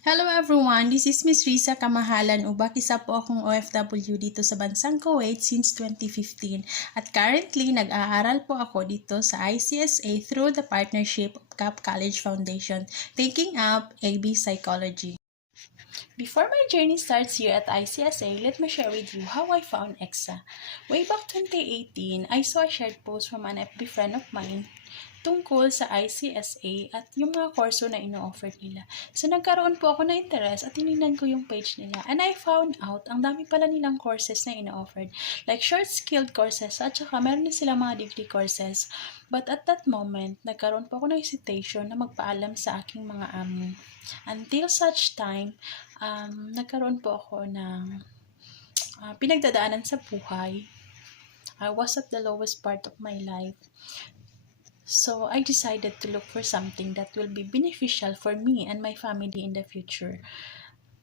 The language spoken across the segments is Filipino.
Hello everyone, this is Miss Risa Kamahalan Ubak. Isa po akong OFW dito sa bansang Kuwait since 2015 at currently nag-aaral po ako dito sa ICSA through the partnership of CAP College Foundation, taking up AB Psychology. Before my journey starts here at ICSA, let me share with you how I found EXA. Way back 2018, I saw a shared post from an FB friend of mine tungkol sa ICSA at yung mga kurso na ino-offer nila. So, nagkaroon po ako na interest at tinignan ko yung page nila. And I found out, ang dami pala nilang courses na ino-offered. Like short-skilled courses at saka meron din sila mga degree courses. But at that moment, nagkaroon po ako ng hesitation na magpaalam sa aking mga amo. Until such time, nagkaroon po ako ng pinagdadaanan sa buhay. I was at the lowest part of my life. So, I decided to look for something that will be beneficial for me and my family in the future.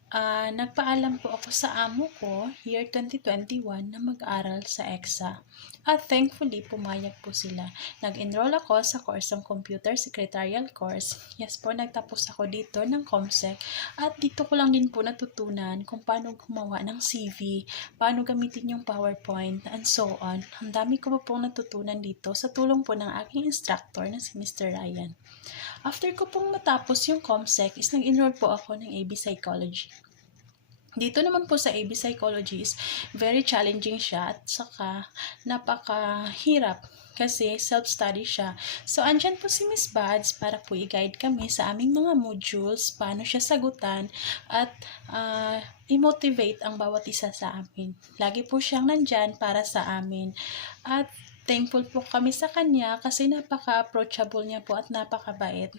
Nagpaalam po ako sa amo ko, year 2021, na mag-aral sa EXA. At thankfully, pumayag po sila. Nag-enroll ako sa course ng Computer Secretarial course. Yes po, nagtapos ako dito ng ComSec. At dito ko lang din po natutunan kung paano gumawa ng CV, paano gamitin yung PowerPoint, and so on. Ang dami ko po natutunan dito sa tulong po ng aking instructor na si Mr. Ryan. After ko pong matapos yung ComSec is nag-enroll po ako ng AB Psychology. Dito naman po sa AB Psychology is very challenging siya at saka napakahirap kasi self-study siya. So, andyan po si Miss Bads para po i-guide kami sa aming mga modules, paano siya sagutan at i-motivate ang bawat isa sa amin. Lagi po siyang nandyan para sa amin at thankful po kami sa kanya kasi napaka-approachable niya po at napakabait.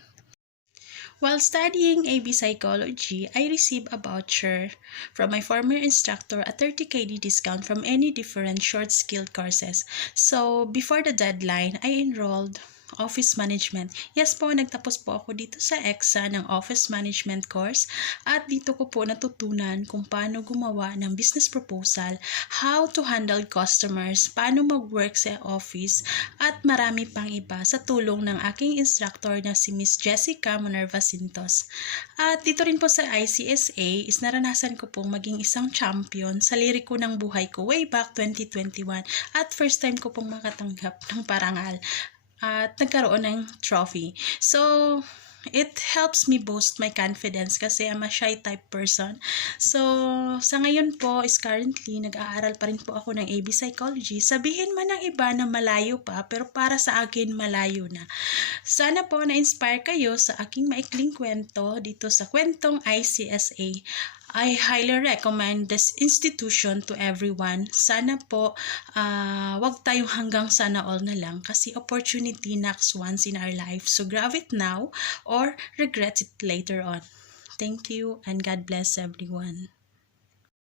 While studying AB Psychology, I received a voucher from my former instructor, a 30 KD discount from any different short-skilled courses. So, before the deadline, I enrolled Office Management. Yes po, nagtapos po ako dito sa EXA ng Office Management course at dito ko po natutunan kung paano gumawa ng business proposal, how to handle customers, paano mag-work sa office at marami pang iba sa tulong ng aking instructor na si Miss Jessica Minerva Sintos. At dito rin po sa ICSA is naranasan ko pong maging isang champion sa liriko ng buhay ko way back 2021 at first time ko pong makatanggap ng parangal at nagkaroon ng trophy. So, it helps me boost my confidence kasi I'm a shy type person. So, sa ngayon po is currently nag-aaral pa rin po ako ng AB Psychology. Sabihin man ng iba na malayo pa, pero para sa akin malayo na. Sana po na-inspire kayo sa aking maikling kwento dito sa kwentong ICSA. I highly recommend this institution to everyone. Sana po, wag tayong hanggang sana all na lang kasi opportunity knocks once in our life. So grab it now or regret it later on. Thank you and God bless everyone.